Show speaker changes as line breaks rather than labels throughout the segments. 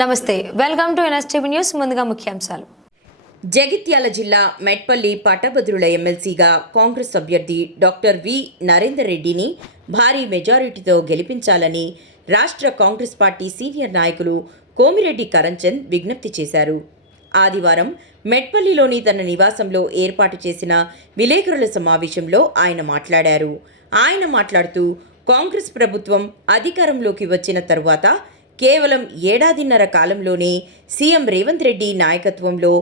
నమస్తే welcome to NSTV news ముందుగా ముఖ్యాంశాలు.
జగిత్యాల జిల్లా మెట్పల్లి పట్టభద్రుల ఎమ్మెల్సీగా కాంగ్రెస్ అభ్యర్థి డాక్టర్ వి నరేందర్ రెడ్డిని భారీ మెజారిటీతో గెలిపించాలని రాష్ట్ర కాంగ్రెస్ పార్టీ సీనియర్ నాయకులు కోమిరెడ్డి కరంచంద్ విజ్ఞప్తి చేశారు. ఆదివారం మెట్పల్లిలోని తన నివాసంలో ఏర్పాటు చేసిన విలేకరుల సమావేశంలో ఆయన మాట్లాడారు. ఆయన మాట్లాడుతూ కాంగ్రెస్ ప్రభుత్వం అధికారంలోకి వచ్చిన తరువాత కేవలం ఏడాదిన్నర కాలంలోనే సీఎం రేవంత్ రెడ్డి నాయకత్వంలో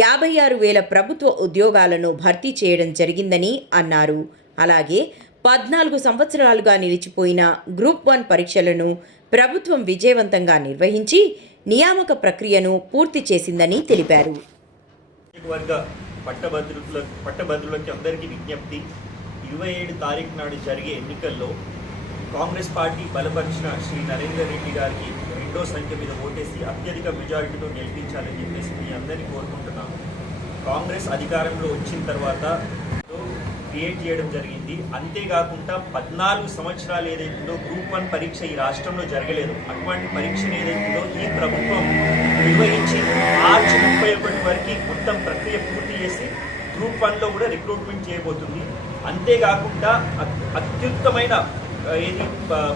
యాభై ఆరు వేల ప్రభుత్వ ఉద్యోగాలను భర్తీ చేయడం జరిగిందని అన్నారు. అలాగే పద్నాలుగు సంవత్సరాలుగా నిలిచిపోయిన గ్రూప్ వన్ పరీక్షలను ప్రభుత్వం విజయవంతంగా నిర్వహించి నియామక ప్రక్రియను పూర్తి చేసిందని తెలిపారు.
పట్టభద్రులకి అందరికీ విజ్ఞప్తి ఇరవై ఏడు తారీఖు నాడు జరిగే ఎన్నికల్లో కాంగ్రెస్ పార్టీ బలపరిచిన శ్రీ నరేందర్ రెడ్డి గారికి రెండో సంఖ్య మీద ఓటేసి అత్యధిక మెజారిటీతో గెలిపించాలని చెప్పేసి మీ అందరినీ కోరుకుంటున్నాను కాంగ్రెస్ అధికారంలో వచ్చిన తర్వాత క్రియేట్ చేయడం జరిగింది. అంతేకాకుండా పద్నాలుగు సంవత్సరాలు ఏదైతుందో గ్రూప్ వన్ పరీక్ష ఈ రాష్ట్రంలో జరగలేదు. అటువంటి పరీక్షను ఏదైతుందో ఈ ప్రభుత్వం నిర్వహించి మార్చి ముప్పై ఒకటి వరకు మొత్తం ప్రక్రియ పూర్తి చేసి గ్రూప్ వన్లో కూడా రిక్రూట్మెంట్ చేయబోతుంది. అంతేకాకుండా అత్యుత్తమైన ఏది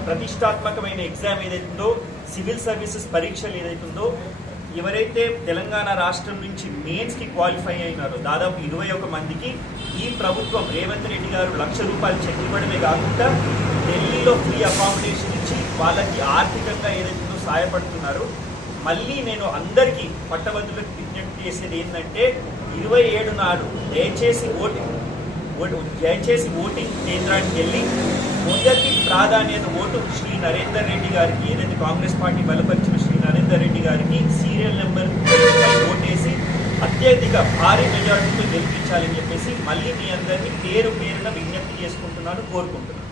ప్రతిష్టాత్మకమైన ఎగ్జామ్ ఏదైతుందో సివిల్ సర్వీసెస్ పరీక్షలు ఏదైతుందో ఎవరైతే తెలంగాణ రాష్ట్రం నుంచి మెయిన్స్కి క్వాలిఫై అయినారో దాదాపు ఇరవై ఒక మందికి ఈ ప్రభుత్వం రేవంత్ రెడ్డి గారు లక్ష రూపాయలు చెక్ ఇవ్వడమే కాకుండా ఢిల్లీలో ఫ్రీ అకామిడేషన్ ఇచ్చి వాళ్ళకి ఆర్థికంగా ఏదైతుందో సహాయపడుతున్నారు మళ్ళీ నేను అందరికీ పట్టభద్రులకు విజ్ఞప్తి చేసేది ఏంటంటే ఇరవై ఏడు నాడు దయచేసి ఓటింగ్ దయచేసి ఓటింగ్ కేంద్రానికి వెళ్ళి మొదటి ప్రాధాన్యత ఓటు శ్రీ నరేందర్ రెడ్డి గారికి ఏదైతే కాంగ్రెస్ పార్టీ బలపరిచిన శ్రీ నరేందర్ రెడ్డి గారికి సీరియల్ నెంబర్ ఓటేసి అత్యధిక భారీ మెజార్టీతో గెలిపించాలని చెప్పేసి మళ్ళీ మీ అందరినీ పేరు పేరున విజ్ఞప్తి చేసుకుంటున్నాను కోరుకుంటున్నాను.